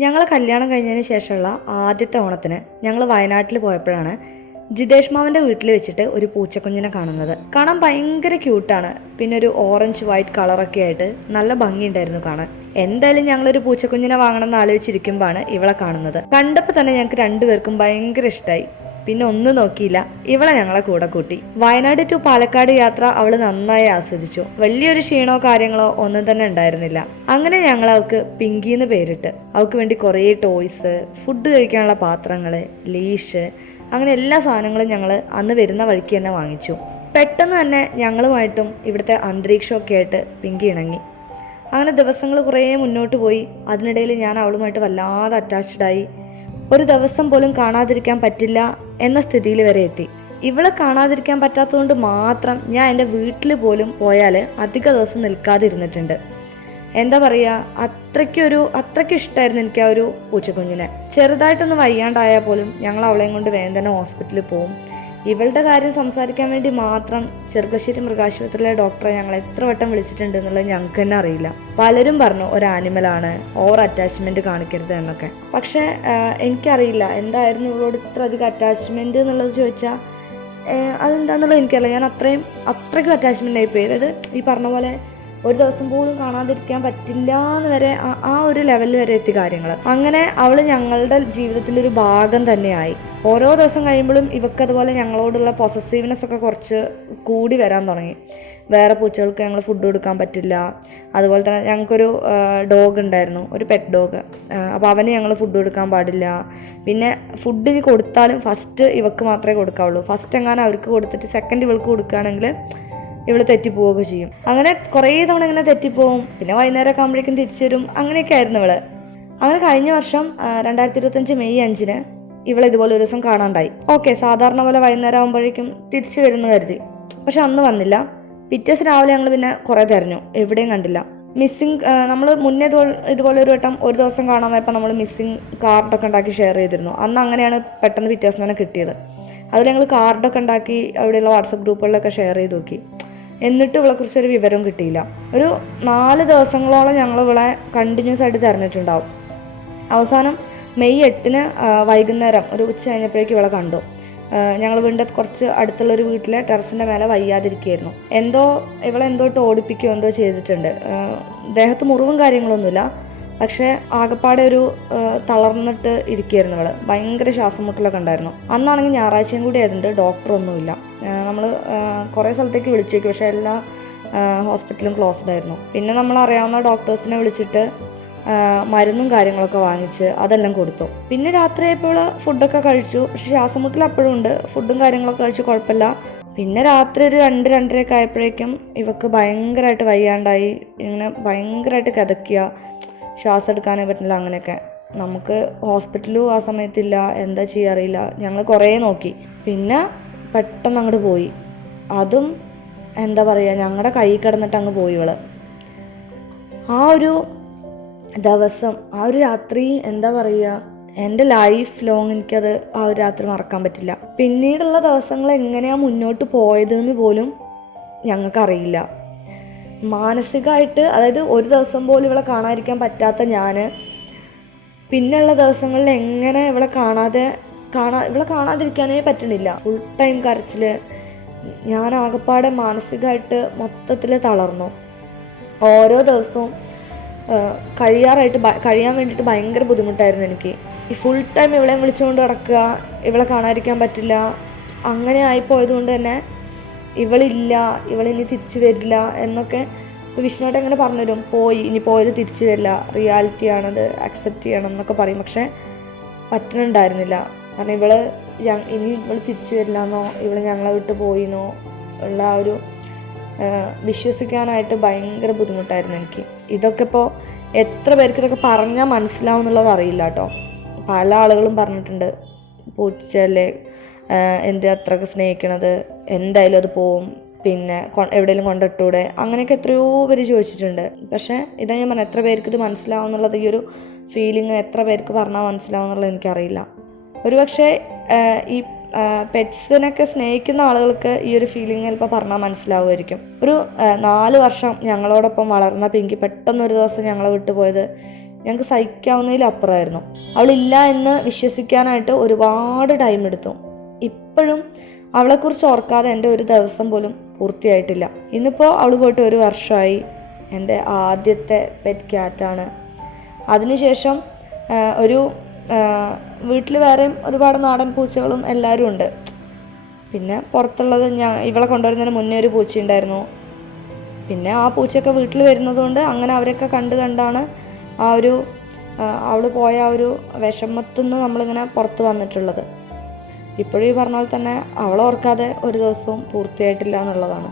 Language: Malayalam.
ഞങ്ങൾ കല്യാണം കഴിഞ്ഞതിന് ശേഷമുള്ള ആദ്യത്തെ ഓണത്തിന് ഞങ്ങൾ വയനാട്ടിൽ പോയപ്പോഴാണ് ജിതേഷ് മാമൻ്റെ വീട്ടിൽ വെച്ചിട്ട് ഒരു പൂച്ചക്കുഞ്ഞിനെ കാണുന്നത്. കാണാൻ ഭയങ്കര ക്യൂട്ടാണ്. പിന്നെ ഒരു ഓറഞ്ച് വൈറ്റ് കളറൊക്കെ ആയിട്ട് നല്ല ഭംഗിയുണ്ടായിരുന്നു കാണാൻ. എന്തായാലും ഞങ്ങളൊരു പൂച്ചക്കുഞ്ഞിനെ വാങ്ങണം എന്ന് ആലോചിച്ചിരിക്കുമ്പോഴാണ് ഇവളെ കാണുന്നത്. കണ്ടപ്പോൾ തന്നെ ഞങ്ങൾക്ക് രണ്ടുപേർക്കും ഭയങ്കര ഇഷ്ടമായി. പിന്നെ ഒന്നും നോക്കിയില്ല, ഇവളെ ഞങ്ങളെ കൂടെ കൂട്ടി. വയനാട് ടു പാലക്കാട് യാത്ര അവള് നന്നായി ആസ്വദിച്ചു. വലിയൊരു ക്ഷീണോ കാര്യങ്ങളോ ഒന്നും തന്നെ ഉണ്ടായിരുന്നില്ല. അങ്ങനെ ഞങ്ങൾ അവൾക്ക് പിങ്കിന്ന് പേരിട്ട് അവൾക്ക് വേണ്ടി കുറേ ടോയ്സ്, ഫുഡ് കഴിക്കാനുള്ള പാത്രങ്ങള്, ലീഷ്, അങ്ങനെ എല്ലാ സാധനങ്ങളും ഞങ്ങൾ അന്ന് വരുന്ന വഴിക്ക് തന്നെ വാങ്ങിച്ചു. പെട്ടെന്ന് തന്നെ ഞങ്ങളുമായിട്ടും ഇവിടുത്തെ അന്തരീക്ഷമൊക്കെ ആയിട്ട് പിങ്കി ഇണങ്ങി. അങ്ങനെ ദിവസങ്ങൾ കുറേ മുന്നോട്ട് പോയി. അതിനിടയിൽ ഞാൻ അവളുമായിട്ട് വല്ലാതെ അറ്റാച്ച്ഡായി. ഒരു ദിവസം പോലും കാണാതിരിക്കാൻ പറ്റില്ല എന്ന സ്ഥിതിയിൽ വരെ എത്തി. ഇവളെ കാണാതിരിക്കാൻ പറ്റാത്തതുകൊണ്ട് മാത്രം ഞാൻ എൻ്റെ വീട്ടിൽ പോലും പോയാൽ അധിക ദിവസം നിൽക്കാതിരുന്നിട്ടുണ്ട്. എന്താ പറയുക, അത്രയ്ക്ക് ഇഷ്ടമായിരുന്നു എനിക്ക് ആ ഒരു പൂച്ചക്കുഞ്ഞിനെ. ചെറുതായിട്ടൊന്ന് വയ്യാണ്ടായാൽ പോലും ഞങ്ങൾ അവളെയും കൊണ്ട് വേഗം തന്നെ ഹോസ്പിറ്റലിൽ പോവും. ഇവളുടെ കാര്യം സംസാരിക്കാൻ വേണ്ടി മാത്രം ചെറുപ്പശ്ശേരി മൃഗാശുപത്രിയിലെ ഡോക്ടറെ ഞങ്ങൾ എത്ര വട്ടം വിളിച്ചിട്ടുണ്ട് എന്നുള്ളത് ഞങ്ങൾക്ക് തന്നെ അറിയില്ല. പലരും പറഞ്ഞു ഒരു ആനിമലാണ്, ഓവർ അറ്റാച്ച്മെൻറ്റ് കാണിക്കരുത് എന്നൊക്കെ. പക്ഷേ എനിക്കറിയില്ല എന്തായിരുന്നു ഇവളോട് ഇത്ര അധികം അറ്റാച്ച്മെൻറ്റ് എന്നുള്ളത് ചോദിച്ചാൽ അതെന്താണെന്നുള്ളത് എനിക്കറിയില്ല. ഞാൻ അത്രയ്ക്കും അറ്റാച്ച്മെൻ്റ് ആയിപ്പോയി. അതായത് ഈ പറഞ്ഞ പോലെ ഒരു ദിവസം പോലും കാണാതിരിക്കാൻ പറ്റില്ല എന്ന് വരെ ആ ഒരു ലെവലിൽ വരെ എത്തി കാര്യങ്ങൾ. അങ്ങനെ അവൾ ഞങ്ങളുടെ ജീവിതത്തിൻ്റെ ഒരു ഭാഗം തന്നെയായി. ഓരോ ദിവസം കഴിയുമ്പോഴും ഇവക്കതുപോലെ ഞങ്ങളോടുള്ള പൊസസീവ്നെസ് ഒക്കെ കുറച്ച് കൂടി വരാൻ തുടങ്ങി. വേറെ പൂച്ചകൾക്ക് ഞങ്ങൾ ഫുഡ് കൊടുക്കാൻ പറ്റില്ല. അതുപോലെ തന്നെ ഞങ്ങൾക്കൊരു ഡോഗ് ഉണ്ടായിരുന്നു, ഒരു പെറ്റ് ഡോഗ്. അപ്പോൾ അവന് ഞങ്ങൾ ഫുഡ് കൊടുക്കാൻ പാടില്ല. പിന്നെ ഫുഡിന് കൊടുത്താലും ഫസ്റ്റ് ഇവക്ക് മാത്രമേ കൊടുക്കാവുള്ളൂ. ഫസ്റ്റ് എങ്ങാനും അവർക്ക് കൊടുത്തിട്ട് സെക്കൻഡ് ഇവൾക്ക് കൊടുക്കുകയാണെങ്കിൽ ഇവള് തെറ്റിപ്പോവുകയൊക്കെ ചെയ്യും. അങ്ങനെ കുറേ തവണ ഇങ്ങനെ തെറ്റിപ്പോവും. പിന്നെ വൈകുന്നേരമൊക്കെ ആകുമ്പോഴേക്കും തിരിച്ചു വരും. അങ്ങനെയൊക്കെ ആയിരുന്നു ഇവള്. അങ്ങനെ കഴിഞ്ഞ വർഷം 2025 മെയ് 5 ഇവളെ ഇതുപോലെ ഒരു ദിവസം കാണാണ്ടായി. ഓക്കെ, സാധാരണ പോലെ വൈകുന്നേരം ആകുമ്പോഴേക്കും തിരിച്ചു വരുന്നു കരുതി. പക്ഷെ അന്ന് വന്നില്ല. പിറ്റേസ് രാവിലെ ഞങ്ങൾ പിന്നെ കുറേ തിരഞ്ഞു, എവിടെയും കണ്ടില്ല. മിസ്സിങ് നമ്മൾ മുന്നേ ഇതുപോലെ ഒരു വട്ടം ഒരു ദിവസം കാണാൻ പോയപ്പോൾ നമ്മൾ മിസ്സിങ് കാർഡൊക്കെ ഉണ്ടാക്കി ഷെയർ ചെയ്തിരുന്നു. അന്ന് അങ്ങനെയാണ് പെട്ടെന്ന് പിറ്റേസ് തന്നെ കിട്ടിയത്. അതിൽ ഞങ്ങൾ കാർഡൊക്കെ ഉണ്ടാക്കി അവിടെയുള്ള വാട്സപ്പ് ഗ്രൂപ്പുകളിലൊക്കെ ഷെയർ ചെയ്ത് നോക്കി. എന്നിട്ട് ഇവളെക്കുറിച്ചൊരു വിവരം കിട്ടിയില്ല. ഒരു 4 ദിവസങ്ങളോളം ഞങ്ങൾ ഇവളെ കണ്ടിന്യൂസ് ആയിട്ട് തിരഞ്ഞിട്ടുണ്ടാവും. അവസാനം മെയ് 8 വൈകുന്നേരം ഒരു ഉച്ച കഴിഞ്ഞപ്പോഴേക്കും ഇവളെ കണ്ടു. ഞങ്ങൾ വീടിൻ്റെ കുറച്ച് അടുത്തുള്ളൊരു വീട്ടിലെ ടെറസിൻ്റെ മേലെ വയ്യാതിരിക്കുകയായിരുന്നു. ഇവളെന്തോ ഓടിപ്പിക്കുകയോ എന്തോ ചെയ്തിട്ടുണ്ട്. ദേഹത്ത് മുറിവും കാര്യങ്ങളൊന്നുമില്ല. പക്ഷേ ആകപ്പാടെ ഒരു തളർന്നിട്ട് ഇരിക്കുകയായിരുന്നു ഇവള്. ഭയങ്കര ശ്വാസം മുട്ടലൊക്കെ ഉണ്ടായിരുന്നു. അന്നാണെങ്കിൽ ഞായറാഴ്ചയും കൂടി ആയതുകൊണ്ട് ഡോക്ടറൊന്നുമില്ല. നമ്മൾ കുറേ സ്ഥലത്തേക്ക് വിളിച്ചേക്കും, പക്ഷേ എല്ലാ ഹോസ്പിറ്റലും ക്ലോസ്ഡ് ആയിരുന്നു. പിന്നെ നമ്മൾ അറിയാവുന്ന ഡോക്ടേഴ്സിനെ വിളിച്ചിട്ട് മരുന്നും കാര്യങ്ങളൊക്കെ വാങ്ങിച്ച് അതെല്ലാം കൊടുത്തു. പിന്നെ രാത്രിയായപ്പോൾ ഫുഡൊക്കെ കഴിച്ചു. പക്ഷെ ശ്വാസം മുട്ടൽ അപ്പോഴും ഉണ്ട്. ഫുഡും കാര്യങ്ങളൊക്കെ കഴിച്ചു, കുഴപ്പമില്ല. പിന്നെ രാത്രി ഒരു 2-2:30 ആയപ്പോഴേക്കും ഇവക്ക് ഭയങ്കരമായിട്ട് വയ്യാണ്ടായി. ഇങ്ങനെ ഭയങ്കരമായിട്ട് കിതയ്ക്കുക, ശ്വാസം എടുക്കാനേ പറ്റില്ല. അങ്ങനെയൊക്കെ നമുക്ക് ഹോസ്പിറ്റലും ആ സമയത്തില്ല, എന്താ ചെയ്യാറിയില്ല. ഞങ്ങൾ കുറേ നോക്കി. പിന്നെ പെട്ടെന്ന് അങ്ങോട്ട് പോയി. അതും എന്താ പറയുക, ഞങ്ങളുടെ കൈ കിടന്നിട്ട് അങ്ങ് പോയി ഇവള്. ആ ഒരു ദിവസം, ആ ഒരു രാത്രി എന്താ പറയുക, എൻ്റെ ലൈഫ് ലോങ് എനിക്കത് ആ ഒരു രാത്രി മറക്കാൻ പറ്റില്ല. പിന്നീടുള്ള ദിവസങ്ങൾ എങ്ങനെയാണ് മുന്നോട്ട് പോയതെന്ന് പോലും ഞങ്ങൾക്കറിയില്ല. മാനസികമായിട്ട്, അതായത് ഒരു ദിവസം പോലും ഇവളെ കാണാതിരിക്കാൻ പറ്റാത്ത ഞാൻ പിന്നെയുള്ള ദിവസങ്ങളിൽ എങ്ങനെ ഇവളെ കാണാതിരിക്കാനേ പറ്റണില്ല. ഫുൾ ടൈം കരച്ചിൽ. ഞാൻ ആകപ്പാടെ മാനസികമായിട്ട് മൊത്തത്തിൽ തളർന്നു. ഓരോ ദിവസവും കഴിയാൻ വേണ്ടിയിട്ട് ഭയങ്കര ബുദ്ധിമുട്ടായിരുന്നു എനിക്ക്. ഈ ഫുൾ ടൈം ഇവളെ വിളിച്ചുകൊണ്ട് കിടക്കുക, ഇവളെ കാണാതിരിക്കാൻ പറ്റില്ല. അങ്ങനെ ആയിപ്പോയതുകൊണ്ട് തന്നെ ഇവളിനി തിരിച്ചു വരില്ല എന്നൊക്കെ വിഷ്ണുവായിട്ട് എങ്ങനെ പറഞ്ഞുതരും. ഇനി പോയത് തിരിച്ചു വരില്ല, റിയാലിറ്റി ആണത്, അക്സെപ്റ്റ് ചെയ്യണം എന്നൊക്കെ പറയും. പക്ഷെ പറ്റുന്നുണ്ടായിരുന്നില്ല. കാരണം ഇവള് തിരിച്ചു വരില്ല എന്നോ ഇവള് ഞങ്ങളെ വിട്ട് പോയിന്നോ ഉള്ള ആ ഒരു വിശ്വസിക്കാനായിട്ട് ഭയങ്കര ബുദ്ധിമുട്ടായിരുന്നു എനിക്ക്. ഇതൊക്കെ ഇപ്പോൾ എത്ര പേർക്ക് ഇതൊക്കെ പറഞ്ഞാൽ മനസ്സിലാവും എന്നുള്ളത് അറിയില്ല കേട്ടോ. പല ആളുകളും പറഞ്ഞിട്ടുണ്ട്, പൂച്ചയല്ലേ, എന്ത് അത്രയ്ക്ക് സ്നേഹിക്കണത്, എന്തായാലും അത് പോവും, പിന്നെ എവിടെയെങ്കിലും കൊണ്ടിട്ടൂടെ, അങ്ങനെയൊക്കെ എത്രയോ പേര് ചോദിച്ചിട്ടുണ്ട്. പക്ഷേ ഇതാ ഞാൻ പറഞ്ഞത്, എത്ര പേർക്ക് ഇത് മനസ്സിലാവും എന്നുള്ളത്, ഈ ഒരു ഫീലിംഗ് എത്ര പേർക്ക് പറഞ്ഞാൽ മനസ്സിലാവും എന്നുള്ളത് എനിക്കറിയില്ല. ഒരുപക്ഷെ ഈ പെറ്റ്സിനൊക്കെ സ്നേഹിക്കുന്ന ആളുകൾക്ക് ഈ ഒരു ഫീലിംഗ് ചിലപ്പോൾ പറഞ്ഞാൽ മനസ്സിലാവുമായിരിക്കും. ഒരു 4 വർഷം ഞങ്ങളോടൊപ്പം വളർന്ന പിങ്കി പെട്ടെന്നൊരു ദിവസം ഞങ്ങളെ വിട്ടുപോയത് ഞങ്ങൾക്ക് സഹിക്കാവുന്നതിലപ്പുറമായിരുന്നു. അവളില്ല എന്ന് വിശ്വസിക്കാനായിട്ട് ഒരുപാട് ടൈം എടുത്തു. ഇപ്പോഴും അവളെക്കുറിച്ച് ഓർക്കാതെ എൻ്റെ ഒരു ദിവസം പോലും പൂർത്തിയായിട്ടില്ല. ഇന്നിപ്പോൾ അവൾ പോയിട്ട് 1 വർഷമായി. എൻ്റെ ആദ്യത്തെ പെറ്റ് ക്യാറ്റാണ്. അതിനുശേഷം ഒരു വീട്ടിൽ വേറെയും ഒരുപാട് നാടൻ പൂച്ചകളും എല്ലാവരും ഉണ്ട്. പിന്നെ പുറത്തുള്ളത് ഇവളെ കൊണ്ടുവരുന്നതിന് മുന്നേ ഒരു പൂച്ചയുണ്ടായിരുന്നു. പിന്നെ ആ പൂച്ചയൊക്കെ വീട്ടിൽ വരുന്നതുകൊണ്ട് അങ്ങനെ അവരൊക്കെ കണ്ടാണ് അവൾ പോയ ആ ഒരു വിഷമത്തുനിന്ന് നമ്മളിങ്ങനെ പുറത്ത് വന്നിട്ടുള്ളത്. ഇപ്പോഴും ഈ പറഞ്ഞ പോലെ തന്നെ അവളെ ഓർക്കാതെ ഒരു ദിവസവും പൂർത്തിയായിട്ടില്ല എന്നുള്ളതാണ്.